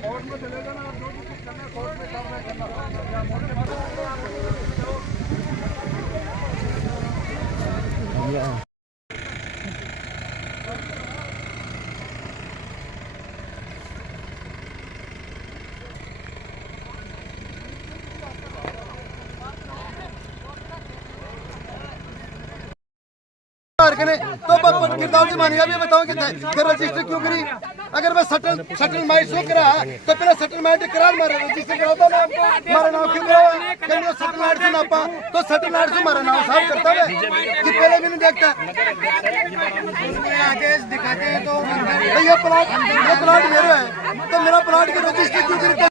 Court में चले जाना, आप जो भी कुछ करना कोर्ट में करना तो गिरदावरी मानेगा। भी बताओ कि रजिस्टर क्यों करी? अगर मैं सेटलमेंट शो करा तो पहले सेटलमेंट करार मारे रजिस्टर कराता ना मारा नाम क्यों करा? कहीं सेटलमेंट से ना पा तो सेटलमेंट से मारा नाम साफ करता है कि पहले भी नहीं देखता। आगे दिखाते हैं तो ये प्लाट मेरा है तो मेरा प्लाट की रजिस्टर क्यों करी?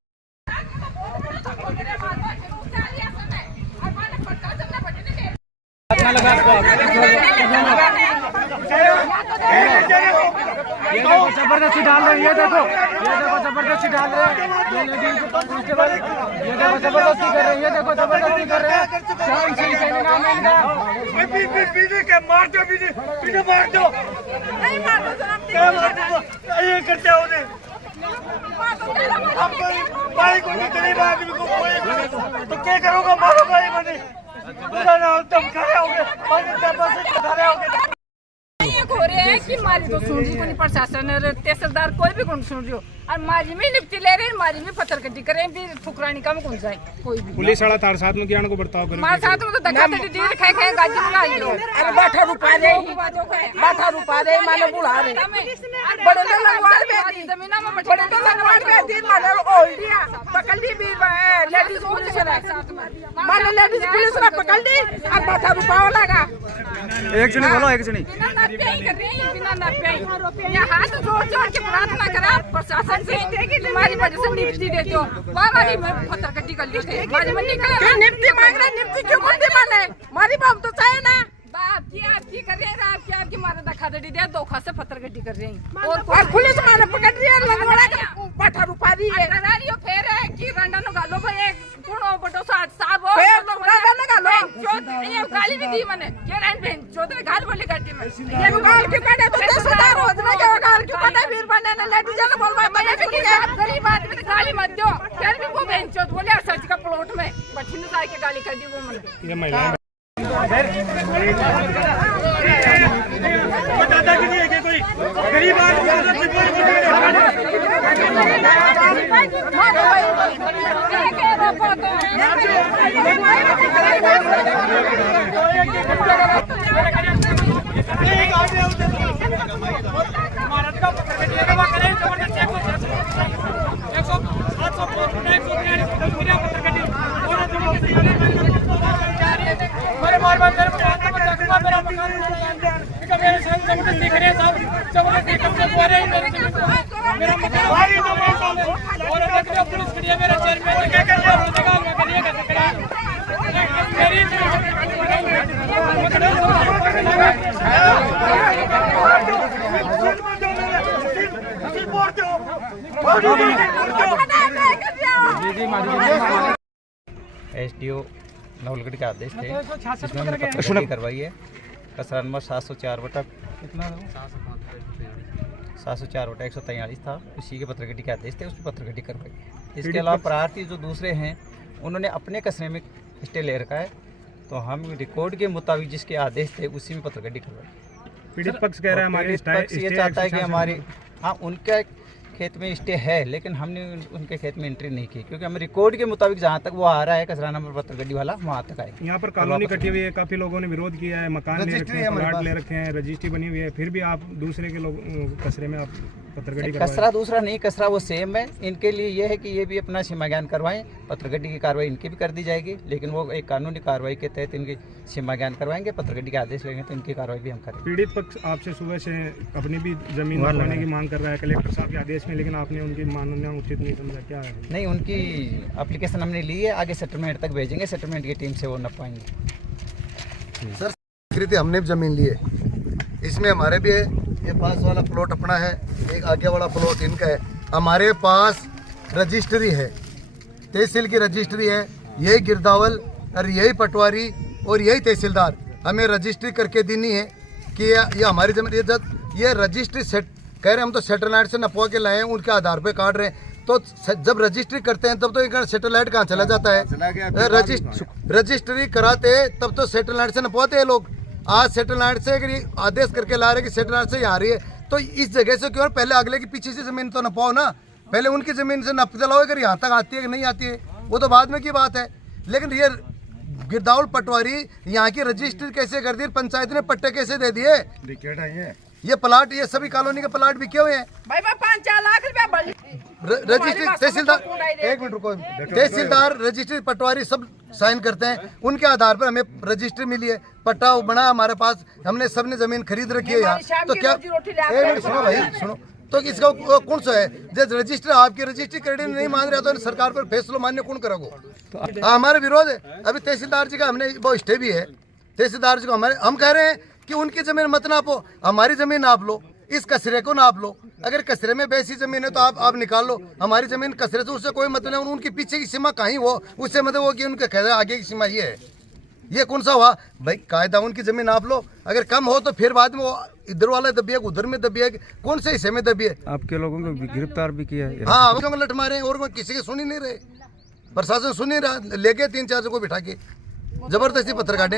जबरदस्ती डाल रहे हैं, ये देखो जबरदस्ती डाल रहे हैं, ये लेडीज कांस्टेबल ये देखो जबरदस्ती कर रहे हैं, ये देखो जबरदस्ती कर रहे हैं। शाम से नाम है इनका। पीछे के मार दो, पीछे मार दो, नहीं मार दो जनाब, क्या मार दो? ये करते हो ने आपको भाई को नहीं आदमी को तो क्या करोगे? मारोगे ये बने पूरा नाम तुम खड़े होगे और बस खड़े होगे। हो रहे हैं कि मारी तो सुन रही कोई प्रशासन तहसीलदार कोई भी कौन सुन रही हो और मारी में निपटी ले रहे हैं, मारी में पत्थर कटी करें भी ठुकरानी का में कौन जाए कोई भी पुलिस वाला तार साथ में ज्ञान को बर्ताव करे मार साथ में तो धक्का दे दी खाए खाए गाजी में आई हो। अरे बाठा रुपा दे माने बुला रहे बड़े तो लगवाड़ में जमीन में बड़े तो लगवाड़ में दिन माने ओल दिया पकड़ ली भी लेडीज पुलिस ने माने लेडीज पुलिस ने पकड़ ली अब बाठा रुपा लगा। एक जनी बोलो, एक जनी बिना नापे ये हाथ जोड़ के प्रार्थना करा प्रशासन से तुम्हारी वजह से निपटी देते हो। हमारी पत्थर कट्टी कर ली थे निपटी मांग रहे, निपटी क्यों कर दी माने मारी बाप तो चाहे ना आपकी कर रहे हैं, आपकी मारे धक्का दे दिया धोखा से पत्थर कट्टी कर रहे हैं और पुलिस माने पकड़ रही है लगवाड़ा का बाठा रुपा रही है फेर है कि रंडा नो गालो भाई एक गुणो बटो साहब हो फेर रंडा न गालो ये गाली भी दी मैंने के रैन बहन चौधरी गाल बोली गाड़ी में ये गाल क्यों काटे तो 10,000 रोज ना के गाल क्यों काटे वीर बने ने लेडीज ने बोलवा मैंने भी गरीब आदमी तो गाली मत दो फिर भी वो बहन चौथ बोले सर्च का प्लॉट में बच्ची ने जाके गाली कर दी वो मैंने ये महिला दादा की नहीं है कि कोई गरीब आदमी एसडीओ नवलगढ़ के आदेश थे जिसमें हमने पत्रगति करवाई है। कसरा नंबर 704/704/143 था, उसी के पत्रगति के आदेश थे, उसकी पत्रगति करवाई है। इसके अलावा प्रार्थी जो दूसरे हैं उन्होंने अपने कसरे में स्टे ले रखा है, तो हम रिकॉर्ड के मुताबिक जिसके आदेश थे उसी में पत्रगति करवाई। पीड़ित पक्ष कह रहा है हमारे पक्ष ये चाहता है कि हमारी उनके खेत में स्टे है, लेकिन हमने उनके खेत में एंट्री नहीं की क्योंकि हम रिकॉर्ड के मुताबिक जहाँ तक वो आ रहा है कसरा नंबर पत्रगड्डी वाला वहाँ तक आए। यहाँ पर कॉलोनी कटी हुई है, काफी लोगों ने विरोध किया है, मकान ले रखे हैं, प्लाट ले रखे हैं, रजिस्ट्री बनी हुई है, फिर भी आप दूसरे के लोग कसरे में आप पत्रगड्डी कसरा दूसरा नहीं, कसरा वो सेम है। इनके लिए ये है कि ये भी अपना सीमा ज्ञान करवाएं, पत्रगड्डी की कार्रवाई इनकी भी कर दी जाएगी, लेकिन वो एक कानूनी कार्रवाई के तहत इनकी सीमा ज्ञान करवाएंगे, पत्रगड्डी के आदेश लेंगे तो इनकी कार्रवाई भी हम करेंगे। पीड़ित पक्ष आपसे सुबह से अपनी भी जमीन बनवाने की मांग कर रहा है कलेक्टर साहब के आदेश में, लेकिन आपने उनकी मानना उचित नहीं समझा, क्या है? नहीं, उनकी एप्लीकेशन हमने ली है, आगे सेटलमेंट तक भेजेंगे, सेटलमेंट की टीम से वो न पाएंगे। सर हमने भी जमीन ली है, इसमें हमारे भी है, ये पास वाला प्लॉट अपना है, एक आगे वाला प्लॉट इनका है। हमारे पास रजिस्ट्री है, तहसील की रजिस्ट्री है, यही गिरदावल और यही पटवारी और यही तहसीलदार हमें रजिस्ट्री करके देनी है कि ये हमारी जमीन, ये रजिस्ट्री सेट कह रहे हैं हम तो सेटेलाइट से नपवा के लाए हैं, उनके आधार पे काट रहे हैं। तो जब रजिस्ट्री करते हैं तब तो इनका सेटेलाइट कहाँ चला जाता है? रजिस्ट्री कराते तब तो सेटेलाइट से नपवाते हैं लोग। आज सेटेलाइट से अगर ये आदेश करके ला रहे कि सेटेलाइट से आ रही है तो इस जगह से क्यों? पहले अगले की पीछे से जमीन तो नपाओ ना, पहले उनकी जमीन से नप दिलाओ अगर यहाँ तक आती है कि नहीं आती है, वो तो बाद में की बात है। लेकिन ये गिरदावल पटवारी यहाँ की रजिस्ट्री कैसे कर दी? पंचायत ने पट्टे कैसे दे दिए? ये प्लाट, ये सभी कॉलोनी के प्लाट बिके हुए हैं भाई 5-4 लाख रुपया रजिस्ट्री तहसीलदार, एक मिनट रुको, तहसीलदार रजिस्ट्री पटवारी सब साइन करते हैं, उनके आधार पर हमें रजिस्ट्री मिली है, पट्टा बना हमारे पास, हमने सबने जमीन खरीद रखी है यहाँ। तो क्या, एक मिनट सुनो भाई सुनो, तो इसका कौन सा है? जब रजिस्ट्री आपकी रजिस्ट्री क्रेडिट नहीं मान रहा तो सरकार पर फैसला मान्य कौन करोगे? हमारे विरोध है। अभी तहसीलदार जी का हमने वो स्टे भी है, तहसीलदार जी को हमारे, हम कह रहे हैं कि उनकी जमीन मत नापो, हमारी जमीन नाप लो, इस कचरे को नाप लो। अगर कचरे में वैसी जमीन है तो आप निकाल लो, हमारी जमीन कचरे से उससे कोई मतलब नहीं। उनकी पीछे की सीमा कहीं वो, उससे मतलब वो कि उनके कह रहे आगे की सीमा ये है, ये कौन सा हुआ भाई? कायदा उनकी जमीन नाप लो, अगर कम हो तो फिर बाद में वो इधर वाला दबिए, उधर में दबिए, कौन से हिस्से में दबिए? आपके लोगों को गिरफ्तार भी किया है। हाँ, हम लट मारे हैं और किसी की सुन ही नहीं रहे, प्रशासन सुन नहीं रहा, ले गए 3-4 को बिठा के जबरदस्ती पत्थर काटे।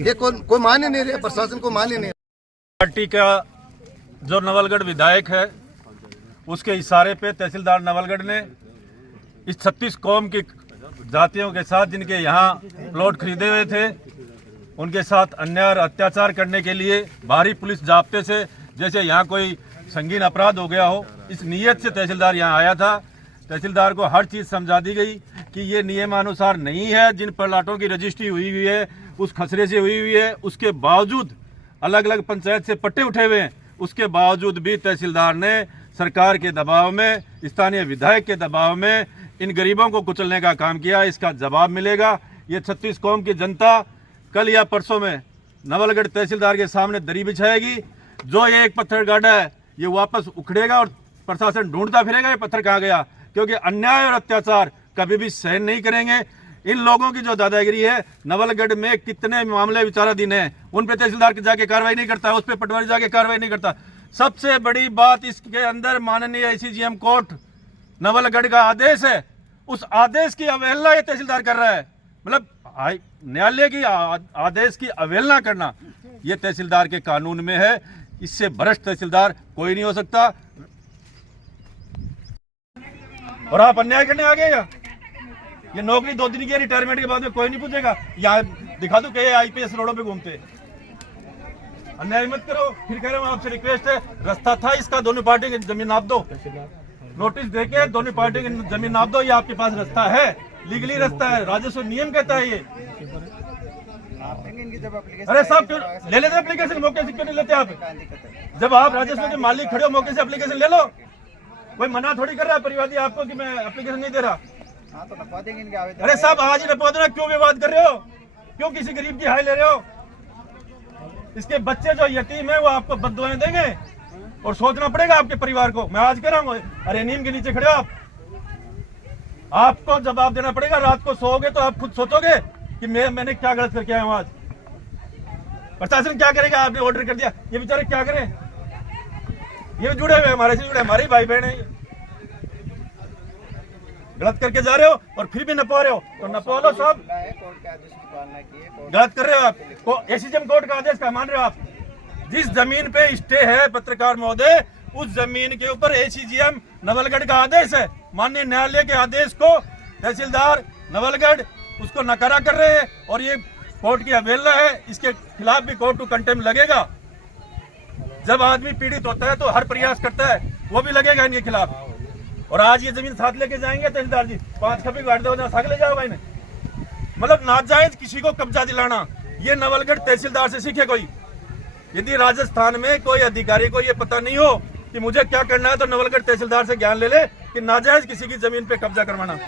ये कोई मान ही नहीं रहे, प्रशासन को मान ही नहीं। पार्टी का जो नवलगढ़ विधायक है उसके इशारे पे तहसीलदार नवलगढ़ ने इस 36 कौम की जातियों के साथ जिनके यहाँ प्लॉट खरीदे हुए थे उनके साथ अन्याय और अत्याचार करने के लिए भारी पुलिस जाब्ते से जैसे यहाँ कोई संगीन अपराध हो गया हो, इस नीयत से तहसीलदार यहाँ आया था। तहसीलदार को हर चीज़ समझा दी गई कि ये नियमानुसार नहीं है, जिन प्लाटों की रजिस्ट्री हुई हुई है उस खसरे से हुई हुई है, उसके बावजूद अलग अलग पंचायत से पट्टे उठे हुए हैं, उसके बावजूद भी तहसीलदार ने सरकार के दबाव में, स्थानीय विधायक के दबाव में इन गरीबों को कुचलने का काम किया। इसका जवाब मिलेगा। ये 36 कौम की जनता कल या परसों में नवलगढ़ तहसीलदार के सामने दरी बिछाएगी। जो ये एक पत्थर गाड़ा है ये वापस उखड़ेगा और प्रशासन ढूंढता फिरेगा ये पत्थर कहाँ गया, क्योंकि अन्याय और अत्याचार कभी भी सहन नहीं करेंगे। इन लोगों की जो दादागिरी है, नवलगढ़ में कितने मामले विचाराधीन हैं, उन पे तहसीलदार के जाके कार्रवाई नहीं करता, उस पे पटवारी जाके कार्रवाई नहीं करता। सबसे बड़ी बात इसके अंदर माननीय ACGM कोर्ट नवलगढ़ का आदेश है, उस आदेश की अवहेलना ये तहसीलदार कर रहा है। मतलब न्यायालय की आदेश की अवहेलना करना ये तहसीलदार के कानून में है। इससे भ्रष्ट तहसीलदार कोई नहीं हो सकता। और आप अन्याय करने आ गए या ये नौकरी 2 दिन की रिटायरमेंट के बाद में कोई नहीं पूछेगा। यहाँ दिखा दो कि IPS रोडों पे घूमते। अन्याय मत करो। फिर कह रहे हूँ आपसे रिक्वेस्ट है, रास्ता था इसका, दोनों पार्टी की जमीन नाप दो, नोटिस देके दोनों पार्टी की जमीन नाप दो। ये आपके पास रास्ता है, लीगली रास्ता है, राजस्व नियम कहता है ये। अरे साहब क्यों ले लेते एप्लीकेशन, मौके से क्यों नहीं लेते आप? जब आप राजस्व के मालिक खड़े हो मौके से एप्लीकेशन ले लो। कोई मना थोड़ी कर रहा है परिवादी आपको कि मैं एप्लीकेशन नहीं दे रहा। तो नपवा देंगे इनके आवेदन। अरे साहब आज ही नपवा देना, क्यों विवाद कर रहे हो? क्यों किसी गरीब की हाय ले रहे हो? इसके बच्चे जो यतीम है वो आपको बद्दुआएं देंगे और सोचना पड़ेगा आपके परिवार को। मैं आज कह रहा हूँ, अरे नीम के नीचे खड़े हो आपको जवाब देना पड़ेगा। रात को सोओगे तो आप खुद सोचोगे कि मैंने क्या गलत करके आया हूँ। आज प्रशासन क्या करेगा? आपने ऑर्डर कर दिया, ये बेचारे क्या करें? ये जुड़े हुए हमारे से जुड़े हमारे भाई बहन है। गलत करके जा रहे हो और फिर भी नपवा रहे हो तो नपवा लो साहब। गलत कर रहे हो आप। ACGM कोर्ट का आदेश का मान रहे हो आप? जिस जमीन पे स्टे है पत्रकार महोदय, उस जमीन के ऊपर ACGM नवलगढ़ का आदेश है। माननीय न्यायालय के आदेश को तहसीलदार नवलगढ़ उसको नकारा कर रहे हैं और ये कोर्ट की अवहेलना है। इसके खिलाफ भी कोर्ट टू कंटेम्प्ट लगेगा। जब आदमी पीड़ित होता है तो हर प्रयास करता है, वो भी लगेगा इनके खिलाफ। और आज ये जमीन साथ लेके जाएंगे तहसीलदार जी, 5 खपी गाड़ दो साथ ले जाओ भाई ने। मतलब नाजायज किसी को कब्जा दिलाना, ये नवलगढ़ तहसीलदार से सीखे कोई। यदि राजस्थान में कोई अधिकारी को ये पता नहीं हो कि मुझे क्या करना है तो नवलगढ़ तहसीलदार से ज्ञान ले ले कि नाजायज किसी की जमीन पे कब्जा करवाना।